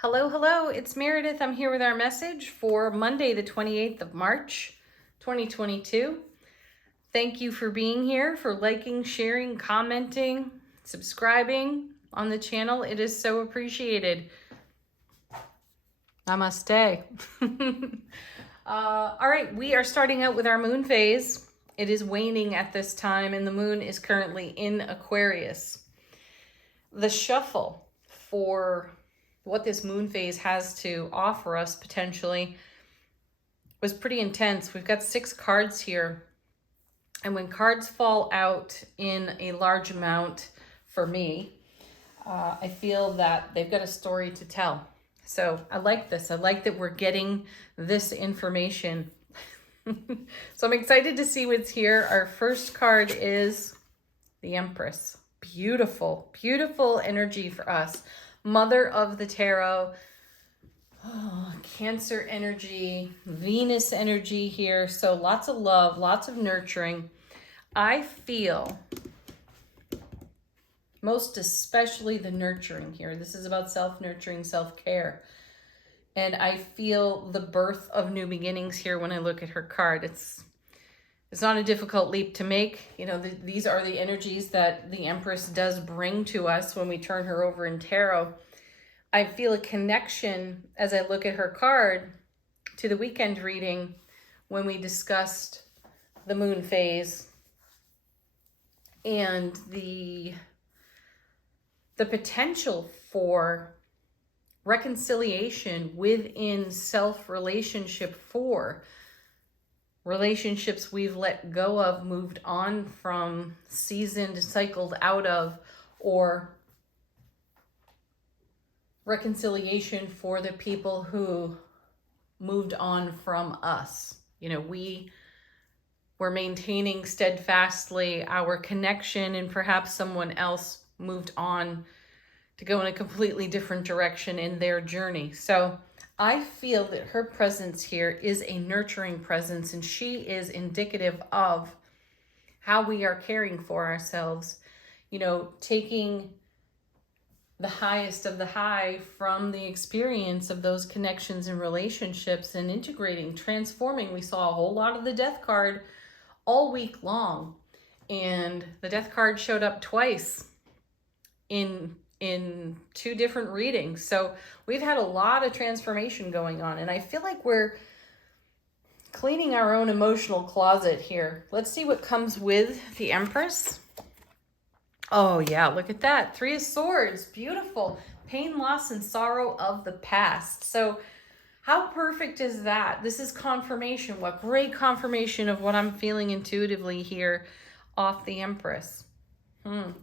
Hello, hello, it's Meredith. I'm here with our message for Monday, the 28th of March, 2022. Thank you for being here, for liking, sharing, commenting, subscribing on the channel. It is so appreciated. Namaste. All right, we are starting out with our moon phase. It is waning at this time, and the moon is currently in Aquarius. The shuffle for what this moon phase has to offer us potentially was pretty intense. We've got 6 cards here. And when cards fall out in a large amount for me, I feel that they've got a story to tell. So I like this. I like that we're getting this information. So I'm excited to see what's here. Our first card is the Empress. Beautiful, beautiful energy for us. Mother of the Tarot, Cancer energy, Venus energy here. So lots of love, lots of nurturing. I feel most especially the nurturing here. This is about self-nurturing, self-care. And I feel the birth of new beginnings here when I look at her card. It's not a difficult leap to make. You know, these are the energies that the Empress does bring to us when we turn her over in tarot. I feel a connection as I look at her card to the weekend reading when we discussed the moon phase and the potential for reconciliation within self-relationship for relationships we've let go of, moved on from, seasoned, cycled out of, or reconciliation for the people who moved on from us. You know, we were maintaining steadfastly our connection, and perhaps someone else moved on to go in a completely different direction in their journey. So I feel that her presence here is a nurturing presence, and she is indicative of how we are caring for ourselves, you know, taking the highest of the high from the experience of those connections and relationships and integrating, transforming. We saw a whole lot of the Death card all week long, and the Death card showed up twice in 2 different readings. So we've had a lot of transformation going on, and I feel like we're cleaning our own emotional closet here. Let's see what comes with the Empress. Oh yeah, look at that. 3 of Swords, beautiful. Pain, loss, and sorrow of the past. So how perfect is that? This is confirmation. What great confirmation of what I'm feeling intuitively here off the Empress.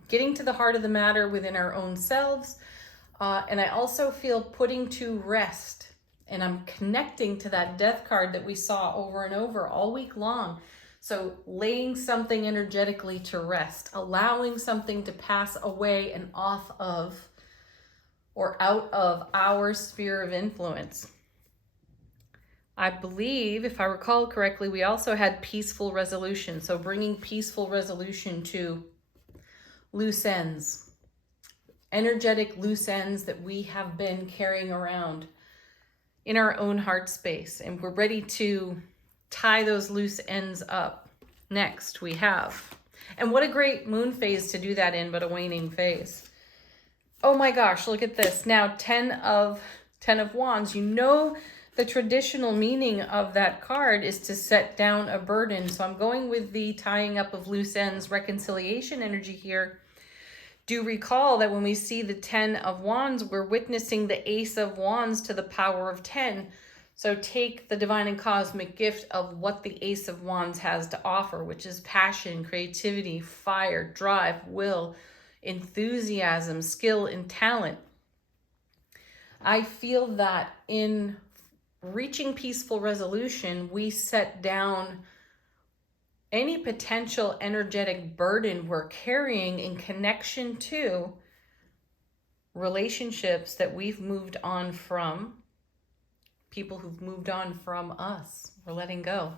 Getting to the heart of the matter within our own selves. And I also feel putting to rest. And I'm connecting to that Death card that we saw over and over all week long. So laying something energetically to rest, allowing something to pass away and off of or out of our sphere of influence. I believe, if I recall correctly, we also had peaceful resolution. So bringing peaceful resolution to loose ends, energetic loose ends that we have been carrying around in our own heart space. And we're ready to tie those loose ends up. Next we have, and what a great moon phase to do that in, but a waning phase. Oh my gosh, look at this. Now 10 of Wands. You know, the traditional meaning of that card is to set down a burden. So I'm going with the tying up of loose ends, reconciliation energy here. Do recall that when we see the 10 of Wands, we're witnessing the Ace of Wands to the power of 10. So take the divine and cosmic gift of what the Ace of Wands has to offer, which is passion, creativity, fire, drive, will, enthusiasm, skill, and talent. I feel that in reaching peaceful resolution, we set down any potential energetic burden we're carrying in connection to relationships that we've moved on from, people who've moved on from us. We're letting go.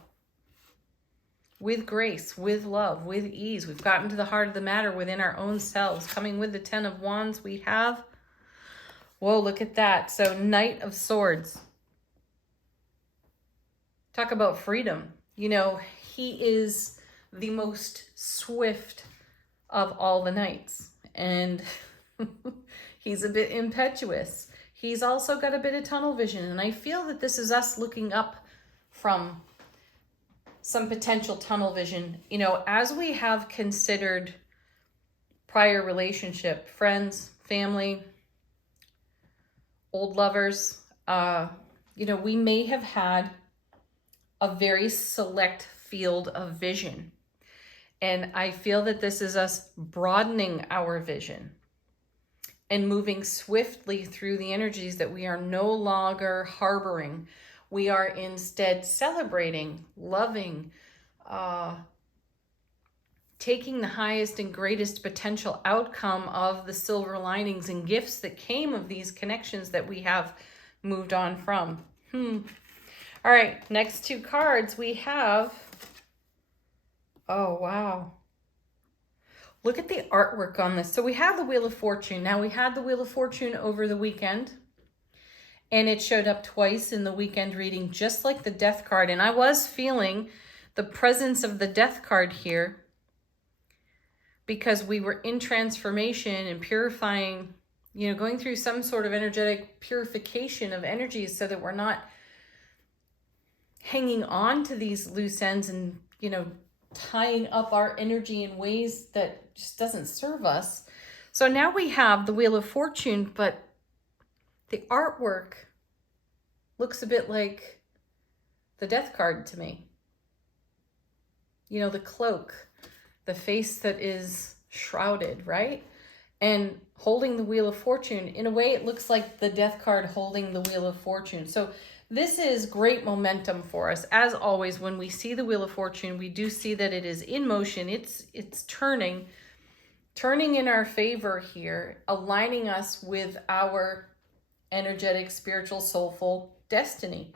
With grace, with love, with ease. We've gotten to the heart of the matter within our own selves. Coming with the 10 of Wands, we have Whoa, look at that. So Knight of Swords. Talk about freedom. You know, he is the most swift of all the knights. And he's a bit impetuous. He's also got a bit of tunnel vision. And I feel that this is us looking up from some potential tunnel vision. You know, as we have considered prior relationship, friends, family, old lovers, you know, we may have had a very select field of vision. And I feel that this is us broadening our vision and moving swiftly through the energies that we are no longer harboring. We are instead celebrating, loving, taking the highest and greatest potential outcome of the silver linings and gifts that came of these connections that we have moved on from. All right, next two cards we have, oh wow. Look at the artwork on this. So we have the Wheel of Fortune. Now we had the Wheel of Fortune over the weekend, and it showed up twice in the weekend reading, just like the Death card. And I was feeling the presence of the Death card here because we were in transformation and purifying, you know, going through some sort of energetic purification of energies so that we're not hanging on to these loose ends and, you know, tying up our energy in ways that just doesn't serve us. So now we have the Wheel of Fortune, but the artwork looks a bit like the Death card to me. You know, the cloak, the face that is shrouded, right? And holding the Wheel of Fortune. In a way, it looks like the Death card holding the Wheel of Fortune. So this is great momentum for us. As always, when we see the Wheel of Fortune, we do see that it is in motion. It's turning in our favor here, aligning us with our energetic, spiritual, soulful destiny.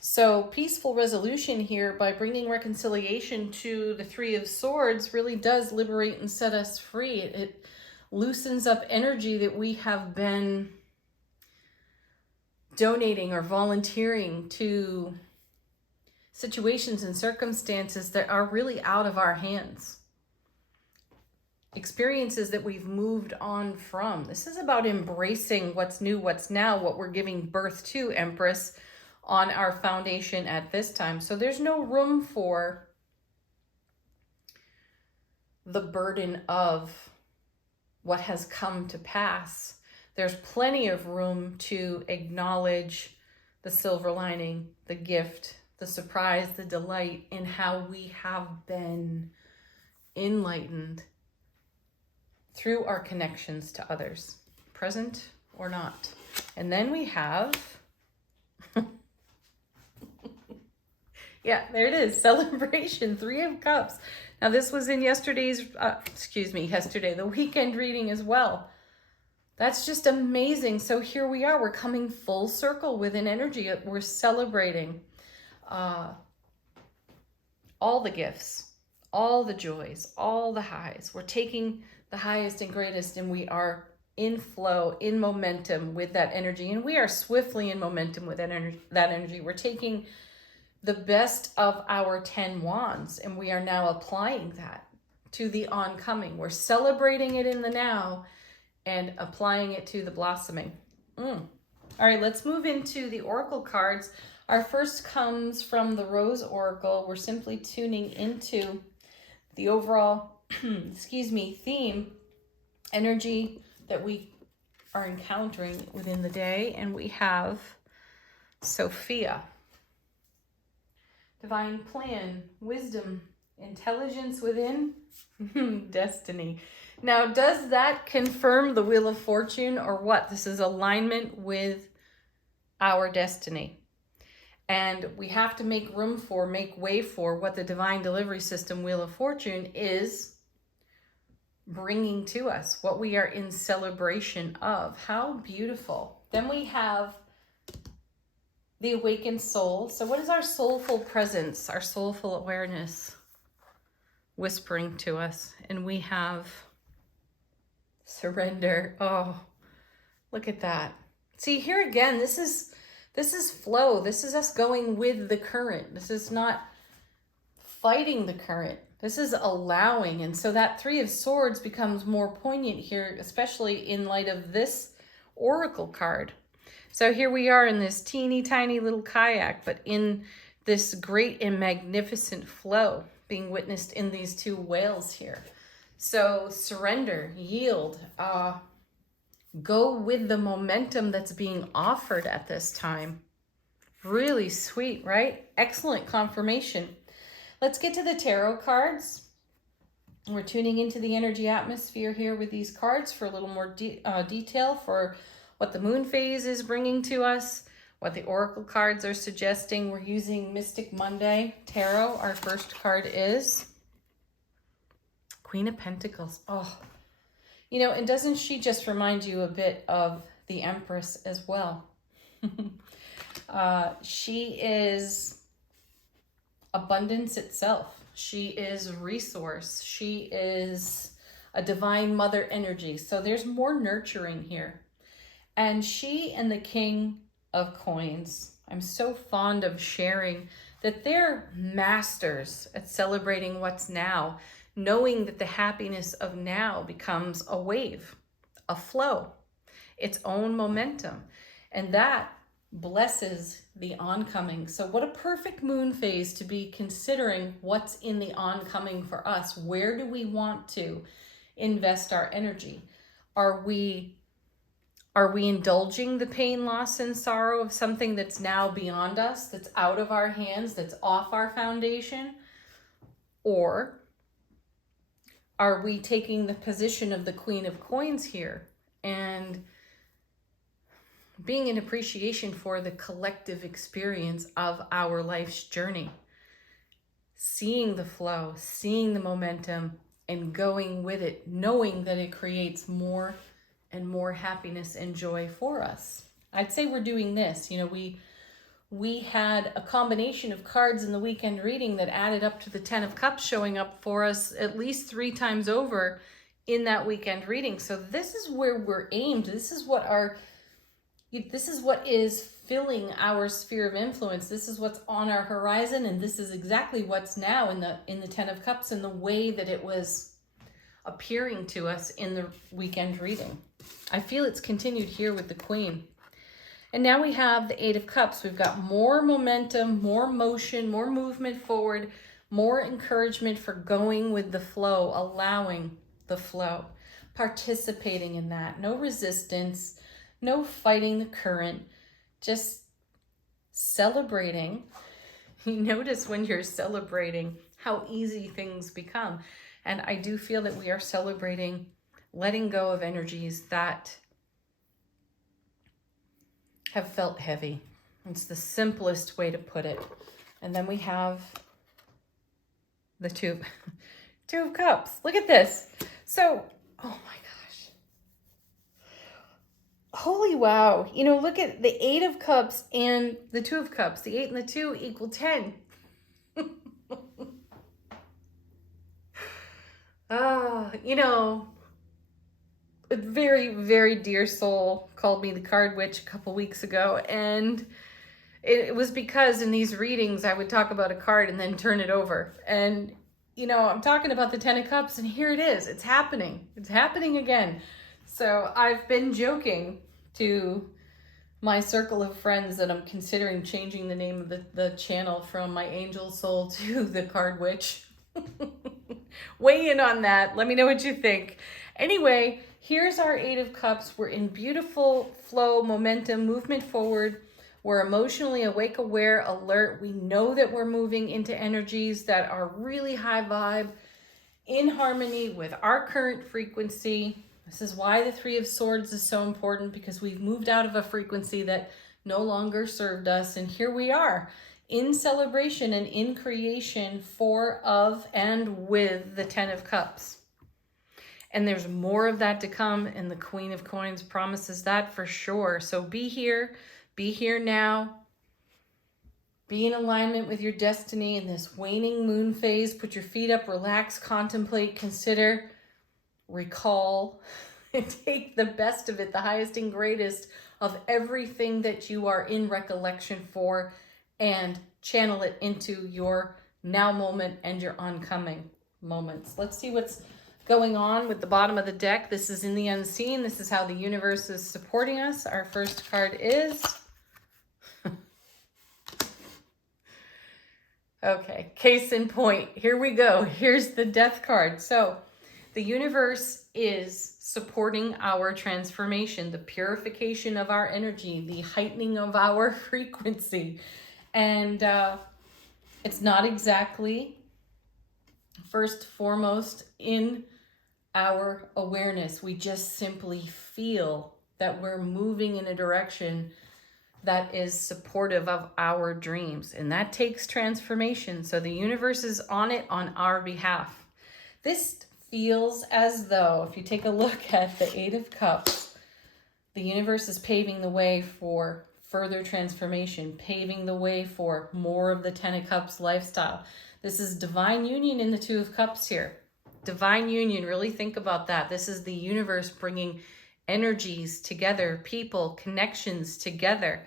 So peaceful resolution here by bringing reconciliation to the Three of Swords really does liberate and set us free. It loosens up energy that we have been donating or volunteering to situations and circumstances that are really out of our hands. Experiences that we've moved on from. This is about embracing what's new, what's now, what we're giving birth to, Empress, on our foundation at this time. So there's no room for the burden of what has come to pass. There's plenty of room to acknowledge the silver lining, the gift, the surprise, the delight in how we have been enlightened through our connections to others, present or not. And then we have, yeah, there it is, celebration, Three of Cups. Now this was in yesterday's, the weekend reading as well. That's just amazing. So here we are, we're coming full circle with an energy. We're celebrating all the gifts, all the joys, all the highs. We're taking the highest and greatest, and we are in flow, in momentum with that energy. And we are swiftly in momentum with that energy. We're taking the best of our 10 wands, and we are now applying that to the oncoming. We're celebrating it in the now and applying it to the blossoming. All right, let's move into the Oracle cards. Our first comes from the Rose Oracle. We're simply tuning into the overall, theme, energy that we are encountering within the day. And we have Sophia. Divine plan, wisdom, intelligence within, destiny. Now, does that confirm the Wheel of Fortune or what? This is alignment with our destiny. And we have to make way for what the Divine Delivery System Wheel of Fortune is bringing to us, what we are in celebration of. How beautiful. Then we have the Awakened Soul. So what is our soulful presence, our soulful awareness whispering to us? And we have surrender. Oh, look at that. See, here again, this is flow. This is us going with the current. This is not fighting the current. This is allowing. And so that Three of Swords becomes more poignant here, especially in light of this Oracle card. So here we are in this teeny tiny little kayak, but in this great and magnificent flow being witnessed in these two whales here. So surrender, yield, go with the momentum that's being offered at this time. Really sweet, right? Excellent confirmation. Let's get to the tarot cards. We're tuning into the energy atmosphere here with these cards for a little more detail for what the moon phase is bringing to us, what the oracle cards are suggesting. We're using Mystic Monday Tarot. Our first card is Queen of Pentacles. Oh, you know, and doesn't she just remind you a bit of the Empress as well? She is abundance itself. She is resource. She is a divine mother energy. So there's more nurturing here. And she and the King of Coins, I'm so fond of sharing that they're masters at celebrating what's now, knowing that the happiness of now becomes a wave, a flow, its own momentum. And that blesses the oncoming. So what a perfect moon phase to be considering what's in the oncoming for us. Where do we want to invest our energy? Are we indulging the pain, loss, and sorrow of something that's now beyond us, that's out of our hands, that's off our foundation? Or are we taking the position of the Queen of Coins here and being in appreciation for the collective experience of our life's journey? Seeing the flow, seeing the momentum, and going with it, knowing that it creates more and more happiness and joy for us. I'd say we're doing this. You know, we had a combination of cards in the weekend reading that added up to the 10 of Cups showing up for us at least 3 times over in that weekend reading. So this is where we're aimed. This is what is filling our sphere of influence. This is what's on our horizon, and this is exactly what's now in the 10 of Cups and the way that it was appearing to us in the weekend reading. I feel it's continued here with the Queen. And now we have the 8 of Cups. We've got more momentum, more motion, more movement forward, more encouragement for going with the flow, allowing the flow, participating in that. No resistance, no fighting the current, just celebrating. You notice when you're celebrating how easy things become. And I do feel that we are celebrating letting go of energies that have felt heavy. It's the simplest way to put it. And then we have the two of Cups. Look at this. So, oh my gosh. Holy wow. You know, look at the 8 of Cups and the 2 of Cups. The 8 and the 2 equal 10. You know, a very, very dear soul called me the card witch a couple weeks ago, and it was because in these readings I would talk about a card and then turn it over. And, you know, I'm talking about the 10 of Cups, and here it is. It's happening. It's happening again. So I've been joking to my circle of friends that I'm considering changing the name of the channel from My Angel Soul to the Card Witch. Weigh in on that. Let me know what you think. Anyway, here's our 8 of Cups. We're in beautiful flow, momentum, movement forward. We're emotionally awake, aware, alert. We know that we're moving into energies that are really high vibe, in harmony with our current frequency. This is why the 3 of Swords is so important, because we've moved out of a frequency that no longer served us. And here we are in celebration and in creation for, of, and with the 10 of Cups. And there's more of that to come, and the Queen of Coins promises that for sure. So be here now. Be in alignment with your destiny in this waning moon phase. Put your feet up, relax, contemplate, consider, recall, Take the best of it, the highest and greatest of everything that you are in recollection for, and channel it into your now moment and your oncoming moments. Let's see what's going on with the bottom of the deck. This is in the unseen. This is how the universe is supporting us. Our first card is... okay, case in point. Here we go. Here's the Death card. So the universe is supporting our transformation, the purification of our energy, the heightening of our frequency. And it's not exactly first foremost in our awareness. We just simply feel that we're moving in a direction that is supportive of our dreams. And that takes transformation. So the universe is on it on our behalf. This feels as though, if you take a look at the Eight of Cups, the universe is paving the way for further transformation, paving the way for more of the Ten of Cups lifestyle. This is divine union in the Two of Cups here. Divine union, really think about that. This is the universe bringing energies together, people, connections together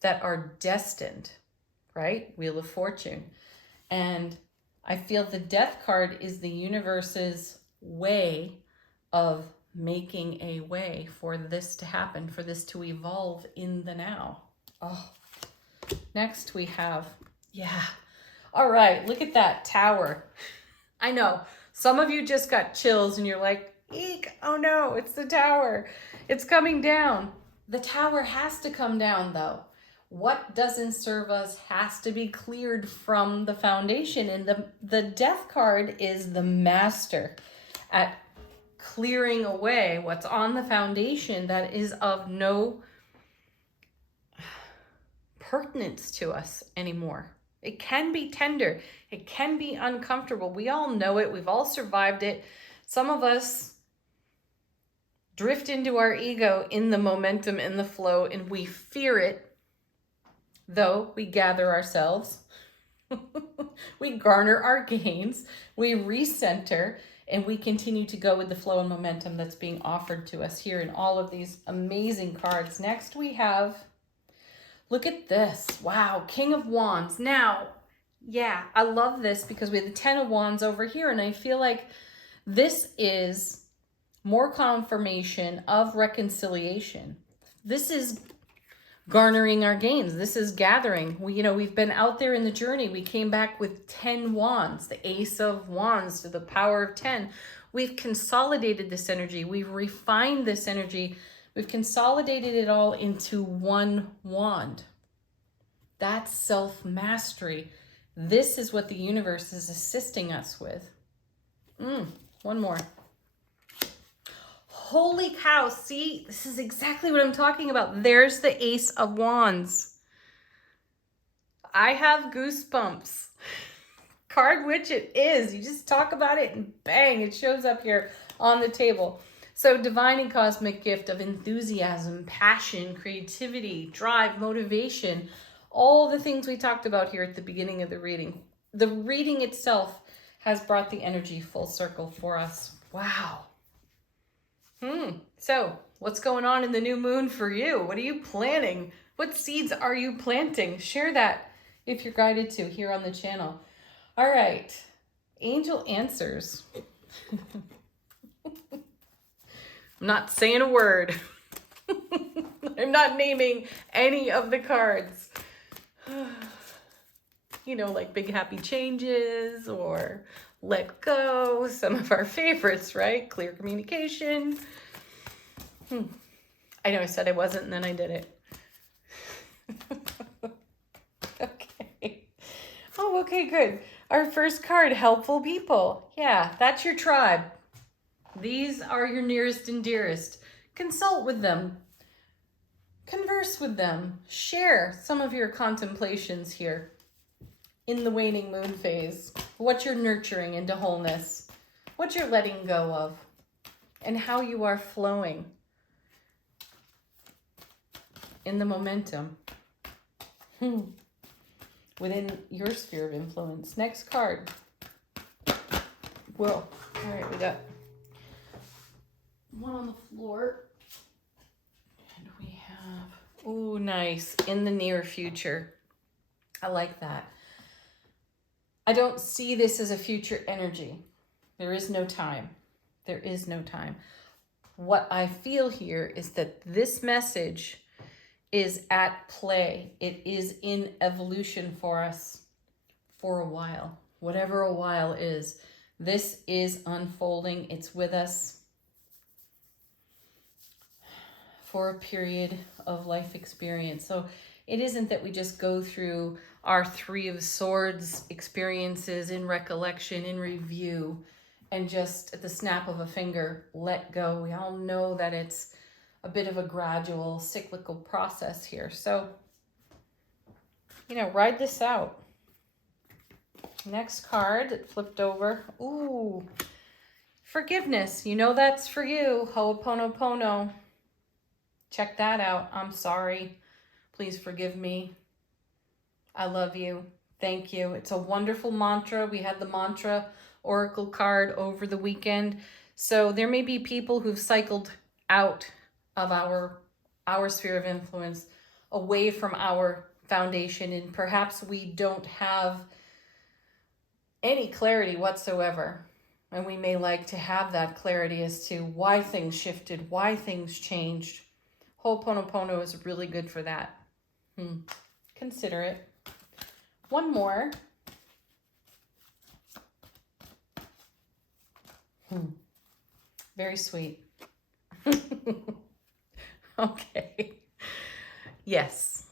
that are destined, right? Wheel of Fortune. And I feel the Death card is the universe's way of making a way for this to happen, for this to evolve in the now. Oh, next we have, yeah. All right, look at that Tower. I know, some of you just got chills and you're like, eek, oh no, it's the Tower. It's coming down. The Tower has to come down though. What doesn't serve us has to be cleared from the foundation. And the Death card is the master at clearing away what's on the foundation that is of no pertinence to us anymore. It can be tender. It can be uncomfortable. We all know it. We've all survived it. Some of us drift into our ego in the momentum, in the flow, and we fear it. Though we gather ourselves, we garner our gains, we recenter, and we continue to go with the flow and momentum that's being offered to us here in all of these amazing cards. Next we have, look at this. Wow, King of Wands. Now, yeah, I love this because we have the Ten of Wands over here, and I feel like this is more confirmation of reconciliation. This is garnering our gains. This is gathering. We've been out there in the journey. We came back with 10 wands, the Ace of Wands to the power of 10. We've consolidated this energy. We've refined this energy. We've consolidated it all into one wand. That's self-mastery. This is what the universe is assisting us with. One more. Holy cow, see, this is exactly what I'm talking about. There's the Ace of Wands. I have goosebumps. Card which it is. You just talk about it and bang, it shows up here on the table. So divine and cosmic gift of enthusiasm, passion, creativity, drive, motivation, all the things we talked about here at the beginning of the reading. The reading itself has brought the energy full circle for us. Wow. So what's going on in the new moon for you? What are you planning? What seeds are you planting? Share that if you're guided to here on the channel. All right, angel answers. I'm not saying a word. I'm not naming any of the cards. Like big happy changes or let go. Some of our favorites, right? Clear communication. I know I said I wasn't and then I did it. Okay. Oh, okay, good. Our first card, helpful people. Yeah, that's your tribe. These are your nearest and dearest. Consult with them. Converse with them. Share some of your contemplations here in the waning moon phase. What you're nurturing into wholeness. What you're letting go of. And how you are flowing in the momentum within your sphere of influence. Next card. Whoa. All right, we got one on the floor. And we have, ooh, nice, in the near future. I like that. I don't see this as a future energy. There is no time. There is no time. What I feel here is that this message is at play. It is in evolution for us for a while. Whatever a while is, this is unfolding. It's with us for a period of life experience. So it isn't that we just go through our Three of Swords experiences in recollection, in review, and just at the snap of a finger, let go. We all know that it's a bit of a gradual cyclical process here. So, you know, ride this out. Next card that flipped over. Ooh, forgiveness. You know that's for you. Ho'oponopono. Check that out. I'm sorry. Please forgive me. I love you. Thank you. It's a wonderful mantra. We had the mantra oracle card over the weekend. So there may be people who've cycled out of our sphere of influence, away from our foundation, and perhaps we don't have any clarity whatsoever. And we may like to have that clarity as to why things shifted, why things changed. Ho'oponopono is really good for that. Consider it. One more. Very sweet. Okay. Yes.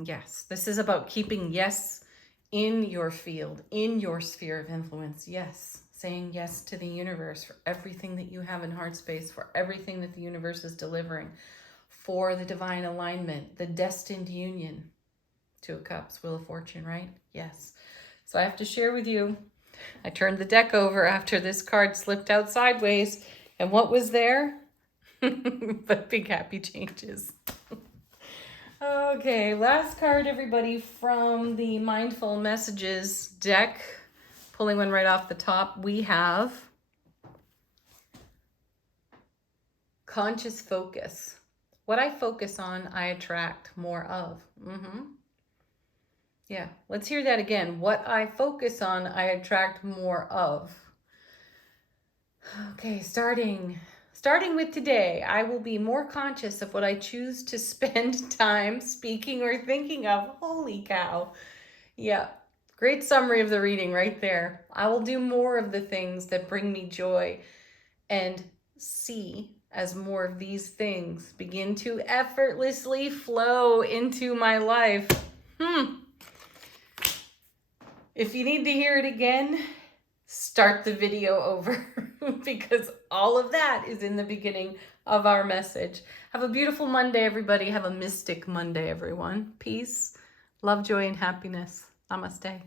Yes. This is about keeping yes in your field, in your sphere of influence. Yes. Saying yes to the universe for everything that you have in heart space, for everything that the universe is delivering, for the divine alignment, the destined union. Two of Cups, Wheel of Fortune, right? Yes. So I have to share with you, I turned the deck over after this card slipped out sideways, and what was there? But big happy changes. Okay, last card, everybody, from the Mindful Messages deck. Pulling one right off the top, we have Conscious Focus. What I focus on, I attract more of. Yeah, let's hear that again. What I focus on, I attract more of. Okay, starting with today, I will be more conscious of what I choose to spend time speaking or thinking of. Holy cow. Yeah, great summary of the reading right there. I will do more of the things that bring me joy and see as more of these things begin to effortlessly flow into my life. If you need to hear it again, start the video over because all of that is in the beginning of our message. Have a beautiful Monday, everybody. Have a mystic Monday, everyone. Peace, love, joy, and happiness. Namaste.